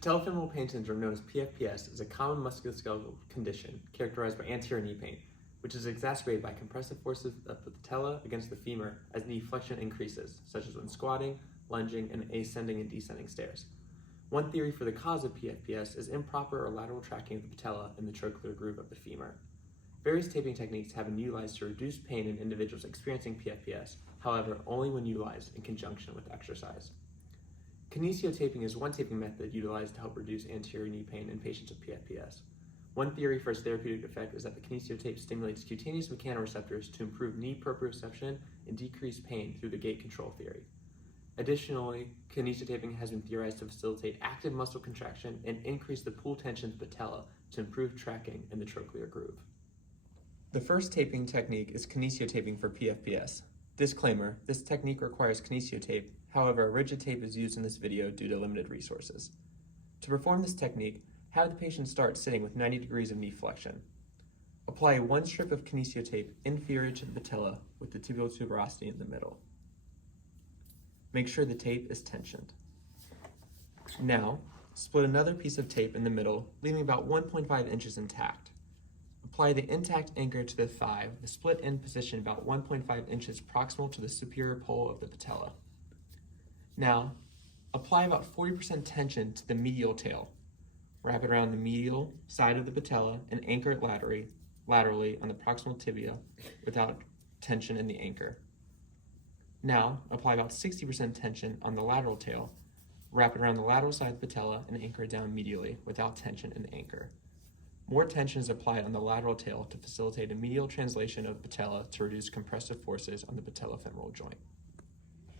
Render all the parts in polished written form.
Patellofemoral pain syndrome, known as PFPS, is a common musculoskeletal condition characterized by anterior knee pain, which is exacerbated by compressive forces of the patella against the femur as knee flexion increases, such as when squatting, lunging, and ascending and descending stairs. One theory for the cause of PFPS is improper or lateral tracking of the patella in the trochlear groove of the femur. Various taping techniques have been utilized to reduce pain in individuals experiencing PFPS, however, only when utilized in conjunction with exercise. Kinesio taping is one taping method utilized to help reduce anterior knee pain in patients with PFPS. One theory for its therapeutic effect is that the kinesio tape stimulates cutaneous mechanoreceptors to improve knee proprioception and decrease pain through the gait control theory. Additionally, kinesio taping has been theorized to facilitate active muscle contraction and increase the pull tension of the patella to improve tracking in the trochlear groove. The first taping technique is kinesio taping for PFPS. Disclaimer, this technique requires kinesio tape, however, a rigid tape is used in this video due to limited resources. To perform this technique, have the patient start sitting with 90 degrees of knee flexion. Apply one strip of kinesio tape inferior to the patella with the tibial tuberosity in the middle. Make sure the tape is tensioned. Now, split another piece of tape in the middle, leaving about 1.5 inches intact. Apply the intact anchor to the thigh, the split end position about 1.5 inches proximal to the superior pole of the patella. Now, apply about 40% tension to the medial tail. Wrap it around the medial side of the patella and anchor it laterally on the proximal tibia without tension in the anchor. Now, apply about 60% tension on the lateral tail, wrap it around the lateral side of the patella and anchor it down medially without tension in the anchor. More tension is applied on the lateral tail to facilitate a medial translation of patella to reduce compressive forces on the patellofemoral joint.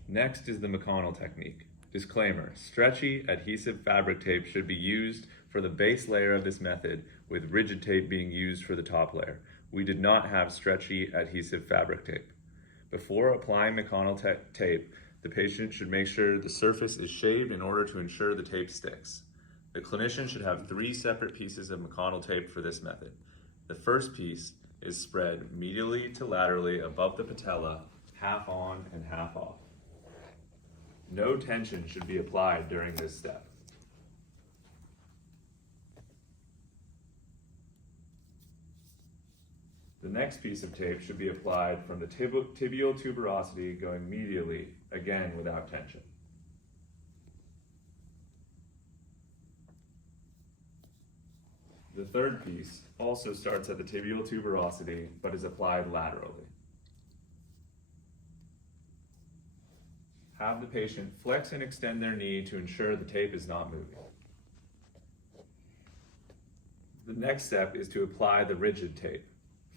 Next is the McConnell technique. Disclaimer, stretchy adhesive fabric tape should be used for the base layer of this method, with rigid tape being used for the top layer. We did not have stretchy adhesive fabric tape. Before applying McConnell tape, the patient should make sure the surface is shaved in order to ensure the tape sticks. The clinician should have 3 separate pieces of McConnell tape for this method. The first piece is spread medially to laterally above the patella, half on and half off. No tension should be applied during this step. The next piece of tape should be applied from the tibial tuberosity going medially, again without tension. The third piece also starts at the tibial tuberosity, but is applied laterally. Have the patient flex and extend their knee to ensure the tape is not moving. The next step is to apply the rigid tape.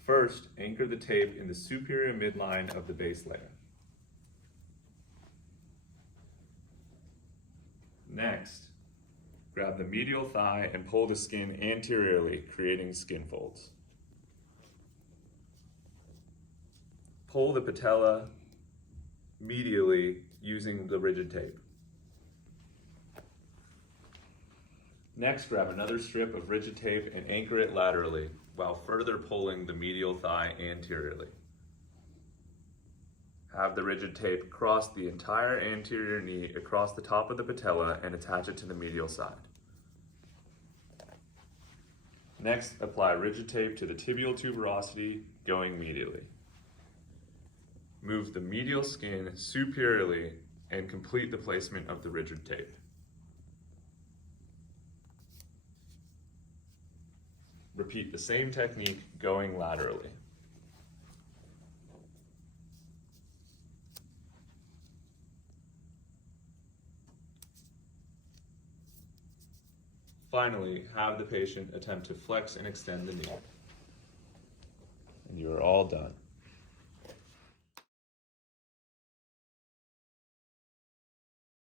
First, anchor the tape in the superior midline of the base layer. Next, grab the medial thigh and pull the skin anteriorly, creating skin folds. Pull the patella medially using the rigid tape. Next, grab another strip of rigid tape and anchor it laterally while further pulling the medial thigh anteriorly. Have the rigid tape cross the entire anterior knee across the top of the patella and attach it to the medial side. Next, apply rigid tape to the tibial tuberosity going medially. Move the medial skin superiorly and complete the placement of the rigid tape. Repeat the same technique going laterally. Finally, have the patient attempt to flex and extend the knee. And you are all done.